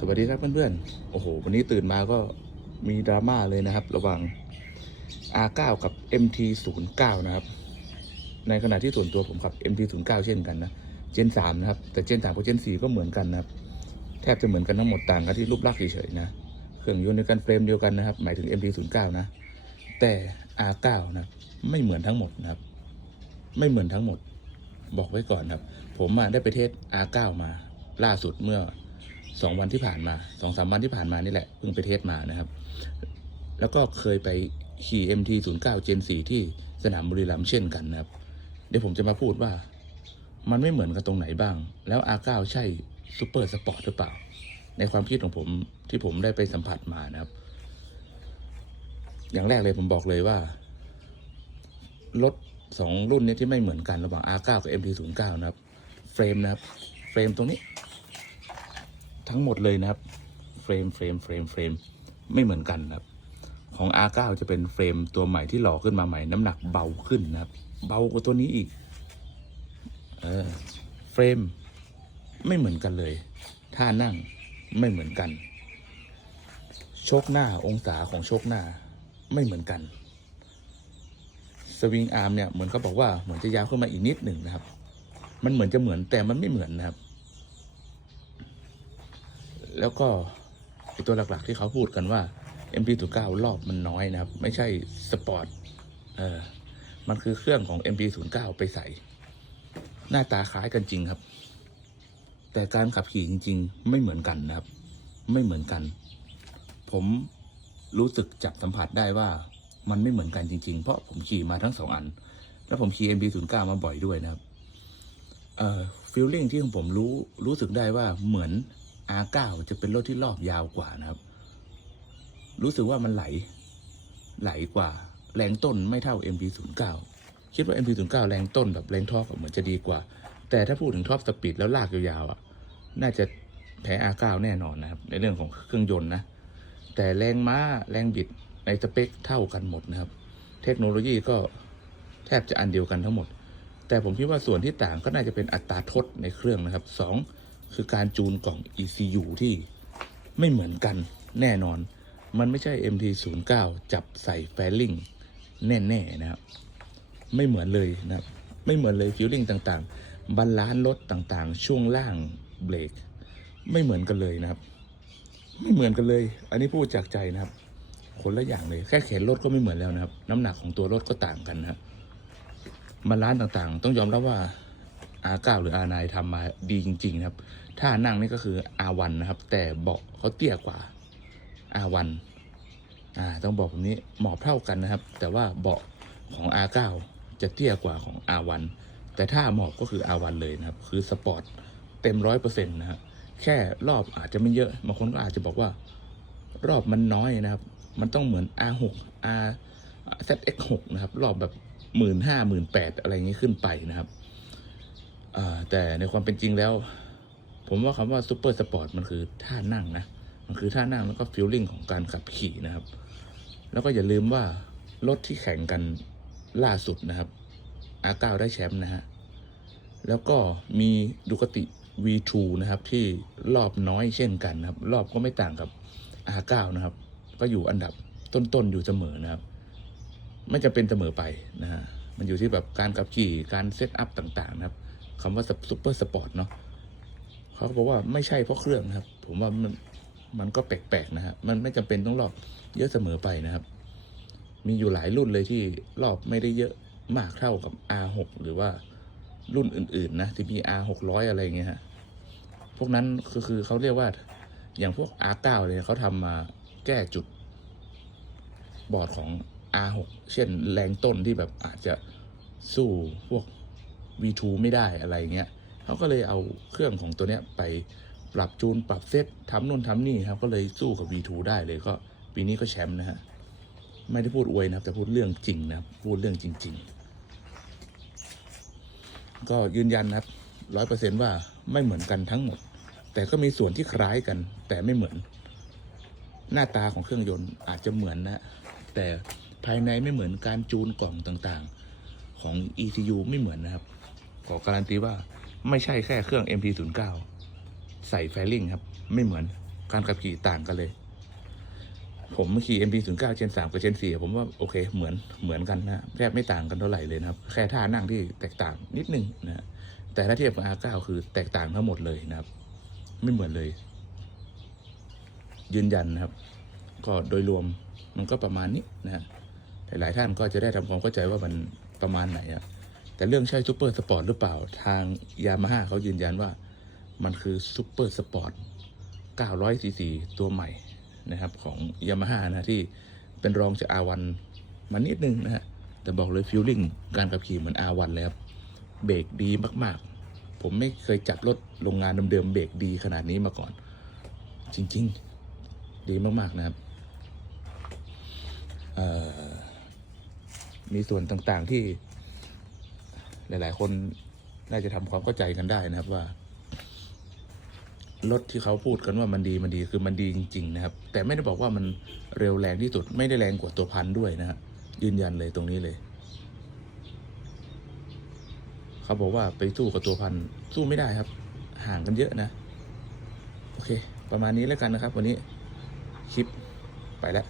สวัสดีครับเพื่อนๆ โอ้โห วันนี้ตื่นมาก็มีดราม่าเลยนะครับ ระหว่าง R9 กับ MT09 นะครับ ในขณะที่ส่วนตัวผมขับ MT09 เช่นกันนะ เจน3นะครับ แต่เจน3กับเจน4ก็เหมือนกันนะครับ แทบจะเหมือนกันทั้งหมดต่างกันที่รูปลักษณ์เฉยๆนะ เครื่องยนต์ในกันเฟรมเดียวกันนะครับ หมายถึง MT09 นะ แต่ R9 นะไม่เหมือนทั้งหมดนะครับ ไม่เหมือนทั้งหมด บอกไว้ก่อนครับ ผมอะได้ไปเทส R9 มาล่าสุดเมื่อ สองวันที่ผ่านมาสองสามวันที่ผ่านมานี่แหละเพิ่งไปเทสมานะครับ แล้วก็เคยไปขี่ MT 0 9 Gen 4ที่สนามบุรีรัมย์เช่นกันนะครับ เดี๋ยวผมจะมาพูดว่า มันไม่เหมือนกันตรงไหนบ้าง แล้ว R9 ใช่ซูเปอร์สปอร์ตหรือเปล่า ในความคิดของผมที่ผมได้ไปสัมผัสมานะครับ อย่างแรกเลยผมบอกเลยว่ารถสองรุ่นนี้ที่ไม่เหมือนกันระหว่าง R9 กับ MT 0 9 นะครับ เฟรมนะครับ เฟรมตรงนี้ ทั้งหมดเลยนะครับเฟรมเฟรมเฟรมเฟรมไม่เหมือนกันนะครับของ R9 จะเป็นเฟรมตัวใหม่ที่หล่อขึ้นมาใหม่น้ำหนักเบาขึ้นนะครับ เบากว่าตัวนี้อีกเออเฟรมไม่เหมือนกันเลยท่านั่งไม่เหมือนกัน โชคหน้าองศาของโชคหน้าไม่เหมือนกัน สวิงอาร์มเนี่ยเหมือนเขาบอกว่าเหมือนจะยาวขึ้นมาอีกนิดหนึ่งนะครับ มันเหมือนจะเหมือนแต่มันไม่เหมือนนะครับ แล้วก็ไอตัวหลักๆที่เขาพูดกันว่า MP09 รอบมันน้อยนะครับ ไม่ใช่สปอร์ตเออมันคือเครื่องของ MP09 ไปใส่ หน้าตาคล้ายกันจริงครับ แต่การขับขี่จริง ๆ ไม่เหมือนกันนะครับ ไม่เหมือนกัน ผมรู้สึกจับสัมผัสได้ว่ามันไม่เหมือนกันจริง ๆ เพราะผมขี่มาทั้งสองอัน แล้วผมขี่ MP09 มาบ่อยด้วยนะครับเอ่อฟีลลิ่งที่ของผมรู้รู้สึกได้ว่าเหมือน R9 จะเป็นรถที่รอบยาวกว่านะครับ รู้สึกว่ามันไหล ไหลกว่า แรงต้นไม่เท่า MP09 คิดว่า MP09 แรงต้นแบบแรงทอกเหมือนจะดีกว่า แต่ถ้าพูดถึงท็อปสปีดแล้วลากยาวๆอะ น่าจะแพ้ R9 แน่นอนนะครับ ในเรื่องของเครื่องยนต์นะ แต่แรงม้าแรงบิดในสเปคเท่ากันหมดนะครับ เทคโนโลยีก็แทบจะอันเดียวกันทั้งหมด แต่ผมคิดว่าส่วนที่ต่างก็น่าจะเป็นอัตราทดในเครื่องนะครับสอง คือการจูนกล่อง ECU ที่ไม่เหมือนกันแน่นอน มันไม่ใช่ MT09 จับใส่แฟลิงแน่ๆนะครับ ไม่เหมือนเลยนะครับ ไม่เหมือนเลยฟิลลิ่งต่างๆ บาลานซ์รถต่างๆ ช่วงล่างเบรกไม่เหมือนกันเลยนะครับ ไม่เหมือนกันเลย อันนี้พูดจากใจนะครับ คนละอย่างเลย แค่เข็นรถก็ไม่เหมือนแล้วนะครับ น้ำหนักของตัวรถก็ต่างกันนะครับมาร้านซ์ต่างๆ ต้องยอมรับว่า R9 หรือ R9 ทำมาดีจริง ๆ ครับ ถ้านั่งนี่ก็คือ R1 นะครับ แต่เบาะเขาเตี้ยกว่า R1 อ่าต้องบอกแบบนี้หมอบเท่ากันนะครับ แต่ว่าเบาะของ R9 จะเตี้ยกว่าของ R1 แต่ถ้าหมอบก็คือ R1 เลยนะครับ คือสปอร์ตเต็มร้อยเปอร์เซ็นต์นะครับแค่รอบอาจจะไม่เยอะบางคนก็อาจจะบอกว่า รอบมันน้อยนะครับ มันต้องเหมือน R6 R ZX6 นะครับ รอบแบบหมื่นห้าหมื่นแปดอะไรอย่างนี้ขึ้นไปนะครับ แต่ในความเป็นจริงแล้ว ผมว่าคำว่าซูเปอร์สปอร์ตมันคือท่านั่งนะ มันคือท่านั่งแล้วก็ฟิลลิ่งของการขับขี่นะครับ แล้วก็อย่าลืมว่ารถที่แข่งกันล่าสุดนะครับ R9 ได้แชมป์นะฮะ แล้วก็มีดูคติ V2 นะครับ ที่รอบน้อยเช่นกันนะครับ รอบก็ไม่ต่างกับ R9 นะครับ ก็อยู่อันดับต้นๆอยู่เสมอนะครับ ไม่จำเป็นเสมอไปนะฮะมันอยู่ที่แบบการขับขี่การเซตอัพต่างๆนะครับ คำว่าซูเปอร์สปอร์ตเนาะเขาบอกว่าไม่ใช่เพราะเครื่องนะครับ ผมว่ามันมันก็แปลกๆนะฮะมันไม่จำเป็นต้องรอบเยอะเสมอไปนะครับ มีอยู่หลายรุ่นเลยที่รอบไม่ได้เยอะมากเท่ากับ R6 หรือว่ารุ่นอื่นๆนะที่มี R600 อะไรอย่างเงี้ยฮะพวกนั้นคือคือเขาเรียกว่าอย่างพวก R9 เนี่ยเขาทำมาแก้จุดบอร์ดของ R6 เช่นแรงต้นที่แบบอาจจะสู้พวก V2 ไม่ได้อะไรเงี้ยเขาก็เลยเอาเครื่องของตัวเนี้ยไปปรับจูนปรับเซตทำนู่นทำนี่ครับก็เลยสู้กับ V2 ได้เลยก็ปีนี้ก็แชมป์นะฮะไม่ได้พูดอวยนะครับแต่พูดเรื่องจริงนะครับพูดเรื่องจริง ๆ ก็ยืนยันนะครับร้อยเปอร์เซนต์ว่าไม่เหมือนกันทั้งหมด แต่ก็มีส่วนที่คล้ายกัน แต่ไม่เหมือน หน้าตาของเครื่องยนต์อาจจะเหมือนนะ แต่ภายในไม่เหมือนการจูนกล่องต่างๆ ของ ECU ไม่เหมือนนะครับ ขอการันตีว่าไม่ใช่แค่เครื่อง MT09 ใส่แฟลิงครับ ไม่เหมือนการขับขี่ต่างกันเลย ผมขี่ MP09 Gen 3กับ Gen 4ผมว่าโอเคเหมือนเหมือนกันนะแทบไม่ต่างกันเท่าไหร่เลยนะครับ แค่ท่านั่งที่แตกต่างนิดนึงนะแต่ถ้าเทียบกับ R9 คือแตกต่างทั้งหมดเลยนะครับ ไม่เหมือนเลย ยืนยันนะครับ ก็โดยรวมมันก็ประมาณนี้นะหลายๆท่านก็จะได้ทำความเข้าใจว่ามันประมาณไหนอะ แต่เรื่องใช่ซูเปอร์สปอร์ตหรือเปล่าทางยามาฮ่าเขายืนยันว่า มันคือซูเปอร์สปอร์ต900ซีซีตัวใหม่นะครับ ของยามาฮ่านะที่เป็นรองจาก R1 มานิดนึงนะฮะแต่บอกเลยฟิลลิ่งการขับขี่เหมือน R1 เลยครับเบรกดีมากๆ ผมไม่เคยจับรถโรงงานเดิมๆเบรกดีขนาดนี้มาก่อน จริงๆ ดีมากๆนะครับมีส่วนต่างๆที่ หลาย ๆ คนน่าจะทำความเข้าใจกันได้นะครับว่ารถที่เขาพูดกันว่ามันดีมันดีคือมันดีจริง ๆ นะครับ แต่ไม่ได้บอกว่ามันเร็วแรงที่สุด ไม่ได้แรงกว่าตัวพันด้วยนะฮะยืนยันเลยตรงนี้เลยเขาบอกว่าไปสู้กับตัวพันสู้ไม่ได้ครับ ห่างกันเยอะนะ โอเค ประมาณนี้แล้วกันนะครับ วันนี้คลิปไปแล้ว